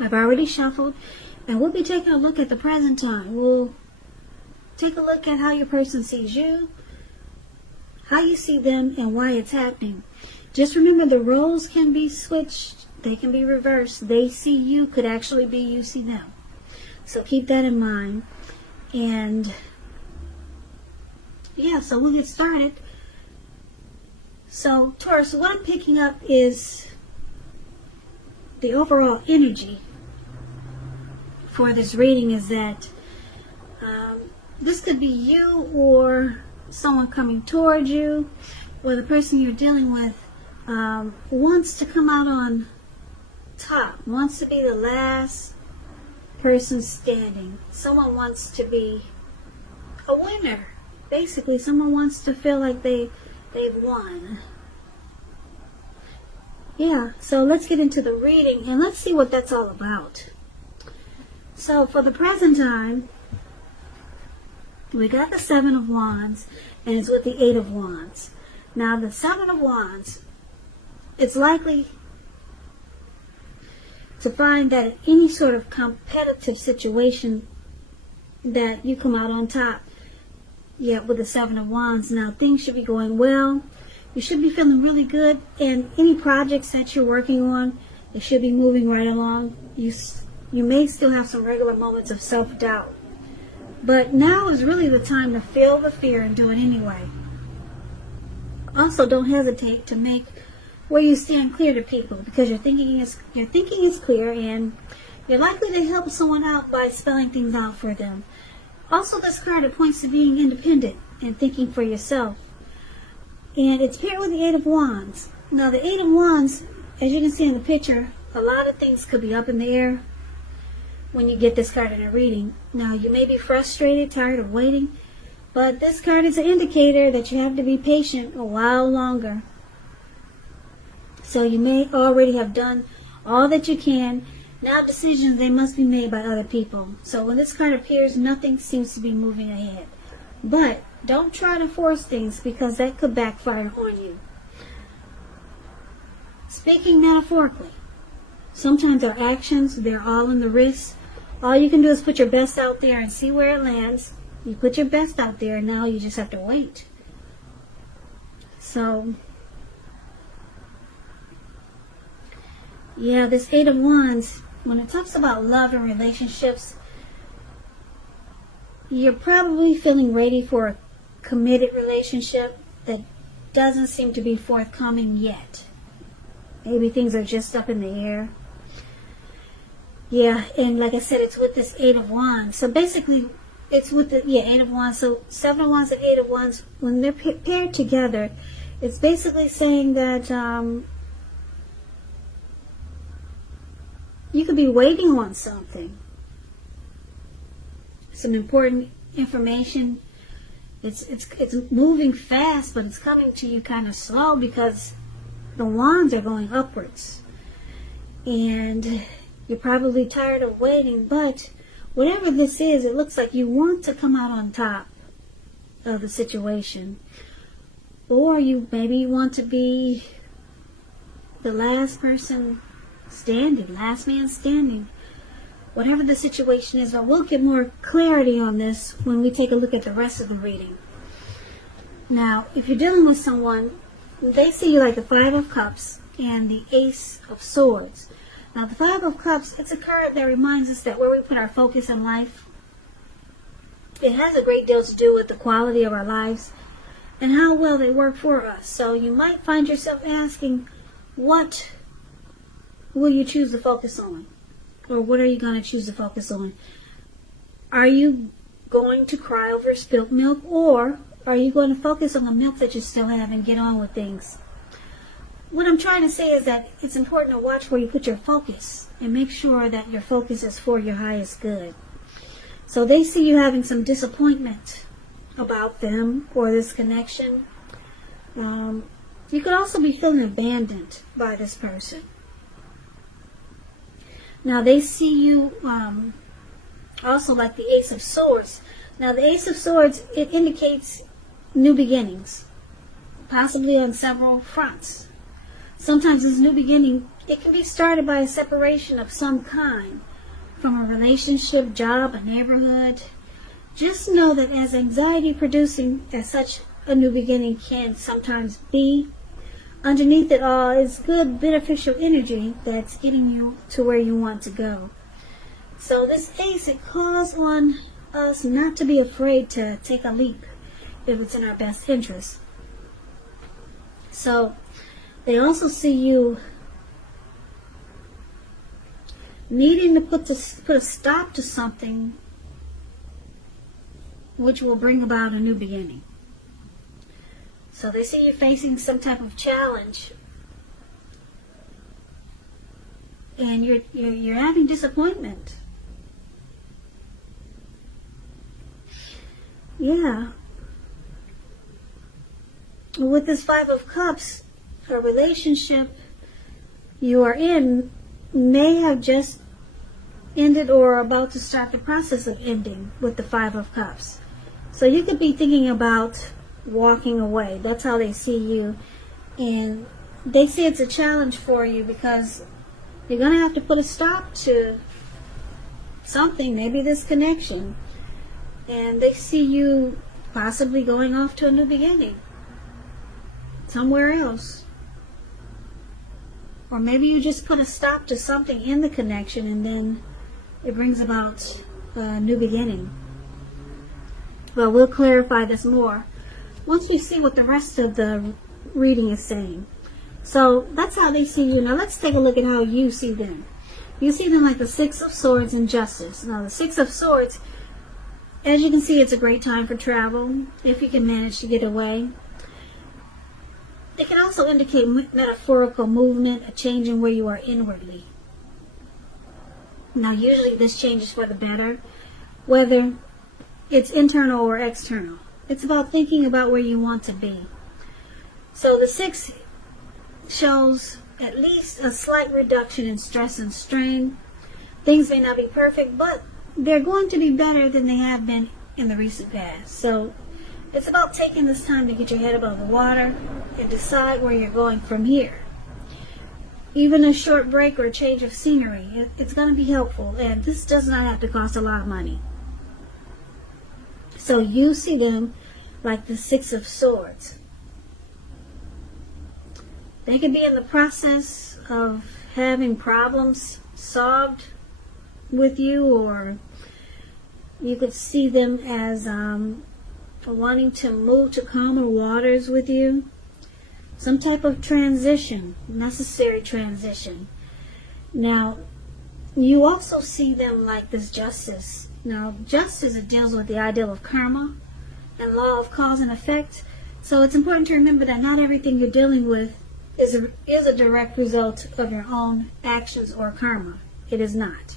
I've already shuffled, and we'll be taking a look at the present time. We'll take a look at how your person sees you, how you see them, and why it's happening. Just remember, the roles can be switched. They can be reversed. They see you could actually be you see them. So keep that in mind. And yeah, so we'll get started. So Taurus, what I'm picking up is the overall energy for this reading is that this could be you or someone coming towards you, or the person you're dealing with wants to come out on top, wants to be the last person standing. Someone wants to be a winner. Basically, someone wants to feel like they've won. Yeah, so let's get into the reading and let's see what that's all about. So for the present time, we got the Seven of Wands, and it's with the Eight of Wands. Now the Seven of Wands, it's likely to find that in any sort of competitive situation that you come out on top. Yeah, with the Seven of Wands. Now things should be going well. You should be feeling really good, and any projects that you're working on, it should be moving right along. You may still have some regular moments of self-doubt, but now is really the time to feel the fear and do it anyway. Also, don't hesitate to make where you stand clear to people, because your thinking is clear, and you're likely to help someone out by spelling things out for them. Also, this card, it points to being independent and thinking for yourself. And it's paired with the Eight of Wands. Now, the Eight of Wands, as you can see in the picture, a lot of things could be up in the air when you get this card in a reading. Now, you may be frustrated, tired of waiting, but this card is an indicator that you have to be patient a while longer. So you may already have done all that you can. Now decisions, they must be made by other people. So when this card appears, nothing seems to be moving ahead. But don't try to force things, because that could backfire on you. Speaking metaphorically, sometimes our actions, they're all in the wrist. All you can do is put your best out there and see where it lands. You put your best out there, and now you just have to wait. So yeah, this Eight of Wands, when it talks about love and relationships, you're probably feeling ready for a committed relationship that doesn't seem to be forthcoming yet. Maybe things are just up in the air. Yeah, and like I said, it's with this Eight of Wands. So basically, it's with the Eight of Wands. So Seven of Wands and Eight of Wands, when they're paired together, it's basically saying that you could be waiting on something. Some important information. It's moving fast, but it's coming to you kind of slow because the wands are going upwards. And you're probably tired of waiting, but whatever this is, it looks like you want to come out on top of the situation. Or maybe you want to be the last person standing, last man standing. Whatever the situation is, but we'll get more clarity on this when we take a look at the rest of the reading. Now, if you're dealing with someone, they see you like the Five of Cups and the Ace of Swords. Now, the Five of Cups, it's a card that reminds us that where we put our focus in life, it has a great deal to do with the quality of our lives and how well they work for us. So you might find yourself asking, what will you choose to focus on? Or what are you going to choose to focus on? Are you going to cry over spilt milk, or are you going to focus on the milk that you still have and get on with things? What I'm trying to say is that it's important to watch where you put your focus and make sure that your focus is for your highest good. So they see you having some disappointment about them or this connection. You could also be feeling abandoned by this person. Now they see you also like the Ace of Swords. Now the Ace of Swords, it indicates new beginnings, possibly on several fronts. Sometimes this new beginning it can be started by a separation of some kind, from a relationship, job, a neighborhood. Just know that as anxiety producing as such a new beginning can sometimes be, underneath it all is good, beneficial energy that's getting you to where you want to go. So this ace, it calls on us not to be afraid to take a leap if it's in our best interest. So they also see you needing to put a stop to something which will bring about a new beginning. So they see you facing some type of challenge, and you're having disappointment. Yeah. With this Five of Cups, a relationship you are in may have just ended or are about to start the process of ending with the Five of Cups. So you could be thinking about walking away. That's how they see you. And they say it's a challenge for you because you're going to have to put a stop to something, maybe this connection. And they see you possibly going off to a new beginning somewhere else. Or maybe you just put a stop to something in the connection and then it brings about a new beginning. Well, we'll clarify this more once we see what the rest of the reading is saying. So that's how they see you. Now let's take a look at how you see them. You see them like the Six of Swords and Justice. Now the Six of Swords, as you can see, it's a great time for travel if you can manage to get away. They can also indicate metaphorical movement, a change in where you are inwardly. Now usually this change is for the better, whether it's internal or external. It's about thinking about where you want to be. So the Six shows at least a slight reduction in stress and strain. Things may not be perfect, but they're going to be better than they have been in the recent past. So it's about taking this time to get your head above the water and decide where you're going from here. Even a short break or a change of scenery, it's going to be helpful, and this does not have to cost a lot of money. So you see them like the Six of Swords. They could be in the process of having problems solved with you, or you could see them as wanting to move to calmer waters with you. Some type of transition, necessary transition. Now, you also see them like this Justice. Now, Justice, it deals with the ideal of karma and law of cause and effect. So it's important to remember that not everything you're dealing with is a direct result of your own actions or karma. It is not.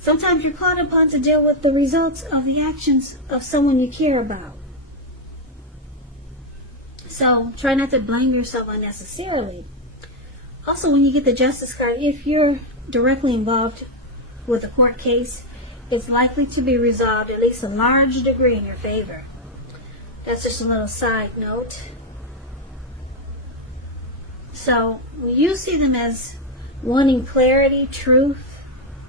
Sometimes you're called upon to deal with the results of the actions of someone you care about. So try not to blame yourself unnecessarily. Also, when you get the Justice card, if you're directly involved with a court case, it's likely to be resolved at least a large degree in your favor. That's just a little side note. So you see them as wanting clarity, truth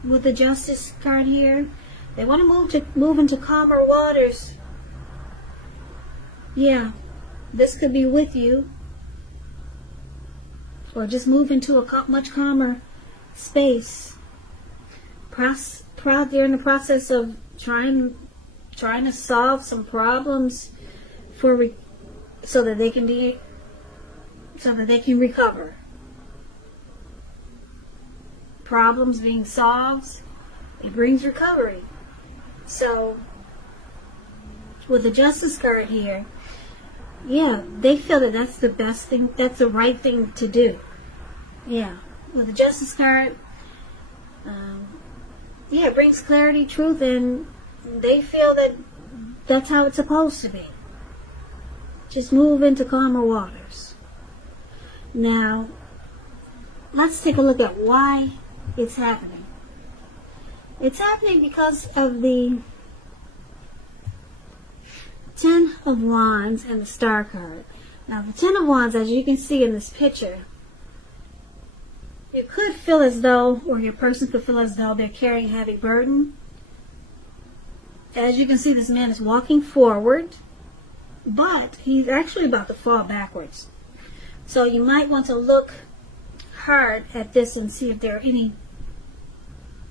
with the Justice card here. They want to move into calmer waters. Yeah, this could be with you, or just move into a much calmer space. They're in the process of trying to solve some problems so that they can recover. Problems being solved, it brings recovery. So with the Justice card here, yeah, they feel that that's the best thing, that's the right thing to do. Yeah, with the Justice card, yeah, it brings clarity, truth, and they feel that that's how it's supposed to be. Just move into calmer waters. Now, let's take a look at why it's happening. It's happening because of the Ten of Wands and the Star card. Now, the Ten of Wands, as you can see in this picture, You could feel as though, or your person could feel as though they're carrying a heavy burden. As you can see, this man is walking forward, but he's actually about to fall backwards. So you might want to look hard at this and see if there are any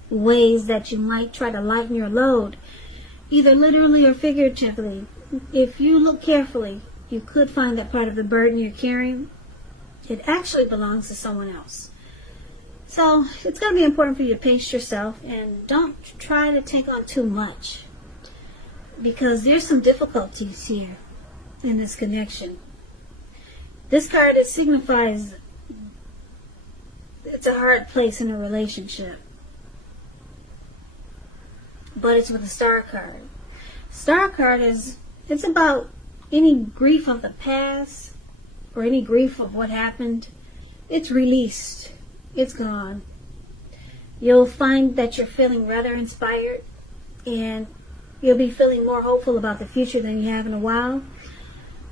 ways that you might try to lighten your load, either literally or figuratively. If you look carefully, you could find that part of the burden you're carrying, it actually belongs to someone else. So it's going to be important for you to pace yourself and don't try to take on too much, because there's some difficulties here in this connection. This card, it signifies it's a hard place in a relationship, but it's with the Star card. Star card it's about any grief of the past or any grief of what happened. It's released. It's gone. You'll find that you're feeling rather inspired, and you'll be feeling more hopeful about the future than you have in a while.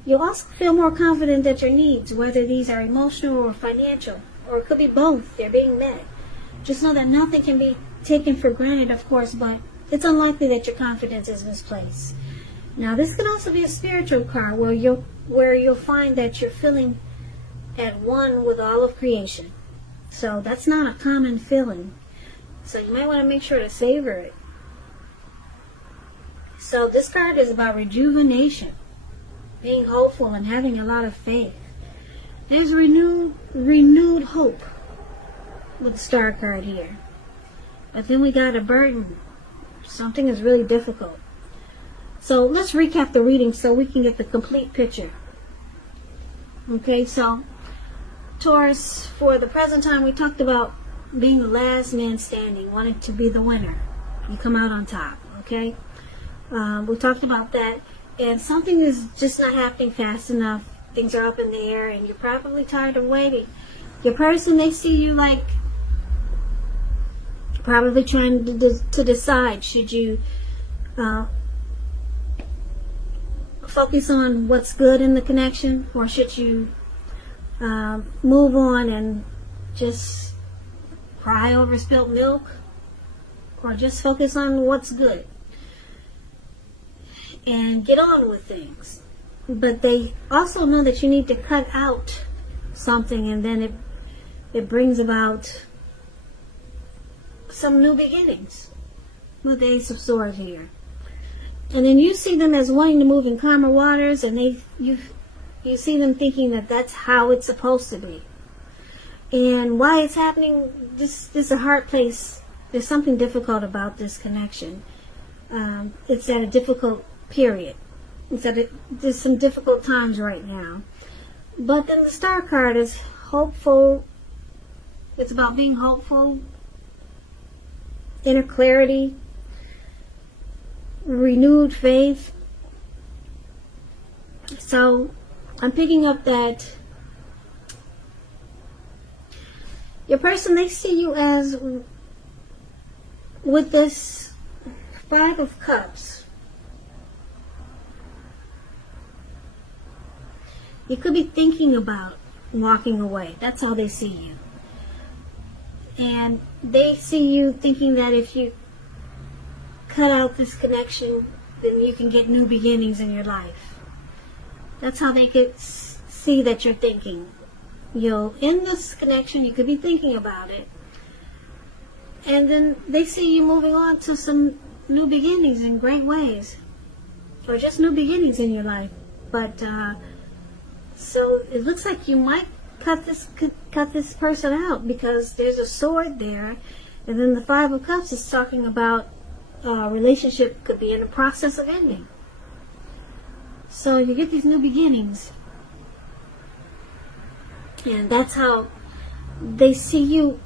You'll also feel more confident that your needs, whether these are emotional or financial, or it could be both, they're being met. Just know that nothing can be taken for granted, of course, but it's unlikely that your confidence is misplaced. Now, this can also be a spiritual card where you'll find that you're feeling at one with all of creation. So that's not a common feeling. So you might want to make sure to savor it. So this card is about rejuvenation, being hopeful and having a lot of faith. There's renewed hope with the Star card here. But then we got a burden. Something is really difficult. So let's recap the reading so we can get the complete picture. Okay, so Taurus, for the present time, we talked about being the last man standing, wanting to be the winner. You come out on top, okay? We talked about that, and something is just not happening fast enough. Things are up in the air, and you're probably tired of waiting. Your person, they see you like probably trying to decide, should you focus on what's good in the connection, or should you move on and just cry over spilt milk, or just focus on what's good and get on with things. But they also know that you need to cut out something, and then it brings about some new beginnings with the Ace of Swords here. And then you see them as wanting to move in calmer waters, and you see them thinking that that's how it's supposed to be. And why it's happening, this is a hard place. There's something difficult about this connection. It's at a difficult period. There's some difficult times right now. But then the Star card is hopeful. It's about being hopeful, inner clarity, renewed faith. So I'm picking up that your person, they see you as with this Five of Cups. You could be thinking about walking away. That's how they see you. And they see you thinking that if you cut out this connection, then you can get new beginnings in your life. That's how they could see that you're thinking. You'll end this connection, you could be thinking about it, and then they see you moving on to some new beginnings in great ways, or just new beginnings in your life. But so it looks like you might cut this person out, because there's a sword there, and then the Five of Cups is talking about relationship could be in the process of ending. So you get these new beginnings, and that's how they see you.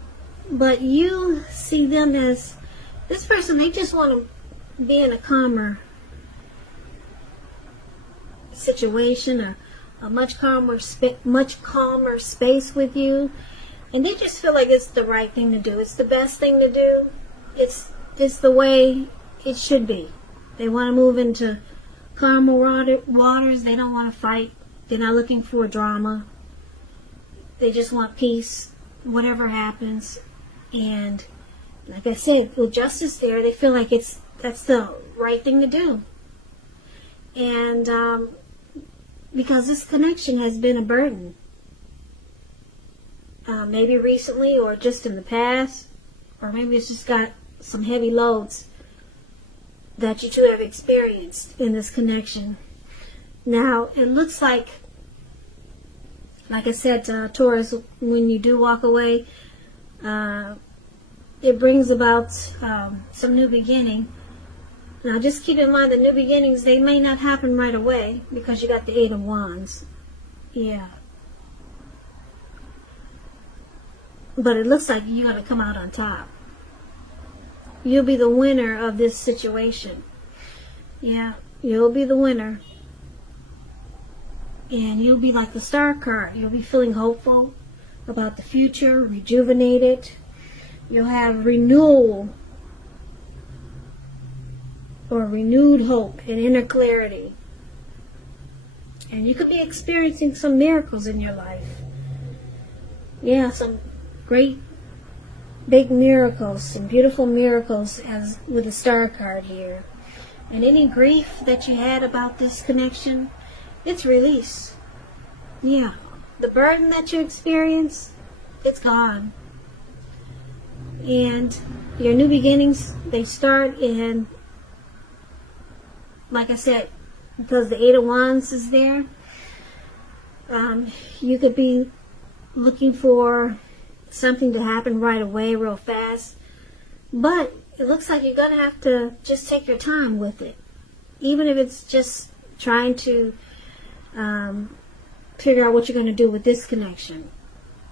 But you see them as this person, they just want to be in a calmer situation, a much calmer space with you, and they just feel like it's the right thing to do. It's the best thing to do. It's the way it should be. They want to move into calmer waters. They don't want to fight. They're not looking for drama. They just want peace. whatever happens. And like I said, with justice there, they feel like that's the right thing to do. And because this connection has been a burden, maybe recently or just in the past, or maybe it's just got some heavy loads that you two have experienced in this connection. Now, it looks like I said, Taurus, when you do walk away, it brings about some new beginning. Now, just keep in mind the new beginnings, they may not happen right away because you got the Eight of Wands. Yeah. But it looks like you're going to come out on top. You'll be the winner of this situation. Yeah, you'll be the winner. And you'll be like the Star card. You'll be feeling hopeful about the future, rejuvenated. You'll have renewal or renewed hope and inner clarity. And you could be experiencing some miracles in your life. Yeah, some great big miracles, some beautiful miracles as with the Star card here. And any grief that you had about this connection, it's released. Yeah. The burden that you experienced, it's gone. And your new beginnings, they start in, like I said, because the Eight of Wands is there, you could be looking for something to happen right away, real fast. But it looks like you're going to have to just take your time with it. Even if it's just trying to figure out what you're going to do with this connection.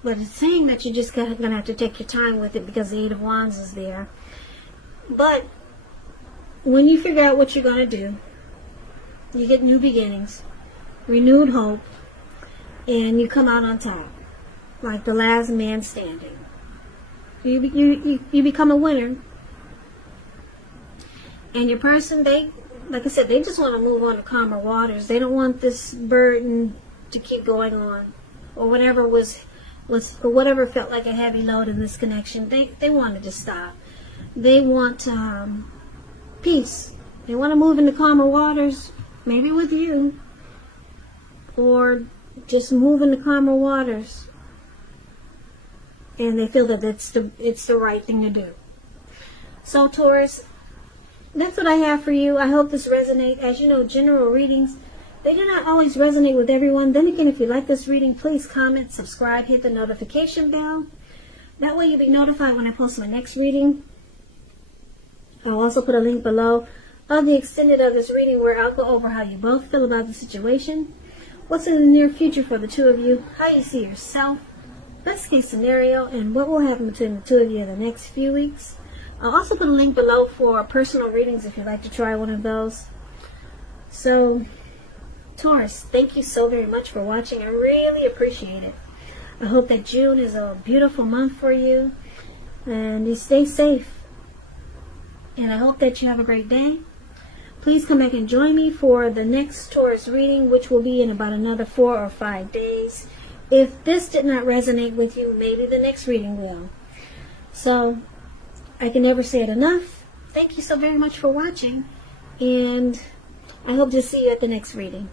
But it's saying that you're just going to have to take your time with it because the Eight of Wands is there. But when you figure out what you're going to do, you get new beginnings, renewed hope, and you come out on top, like the last man standing. You become a winner. And your person, they, like I said, they just want to move on to calmer waters. They don't want this burden to keep going on, or whatever or whatever felt like a heavy load in this connection. They wanted to stop. They want peace. They want to move into calmer waters, maybe with you, or just move into calmer waters. And they feel that it's the right thing to do. So Taurus, that's what I have for you. I hope this resonates. As you know, general readings, they do not always resonate with everyone. Then again, if you like this reading, please comment, subscribe, hit the notification bell. That way you'll be notified when I post my next reading. I'll also put a link below of the extended of this reading where I'll go over how you both feel about the situation, what's in the near future for the two of you, how you see yourself, best case scenario, and what will happen between the two of you in the next few weeks. I'll also put a link below for personal readings if you'd like to try one of those. So, Taurus, thank you so very much for watching. I really appreciate it. I hope that June is a beautiful month for you, and you stay safe. And I hope that you have a great day. Please come back and join me for the next Taurus reading, which will be in about another 4 or 5 days. If this did not resonate with you, maybe the next reading will. So, I can never say it enough. Thank you so very much for watching, and I hope to see you at the next reading.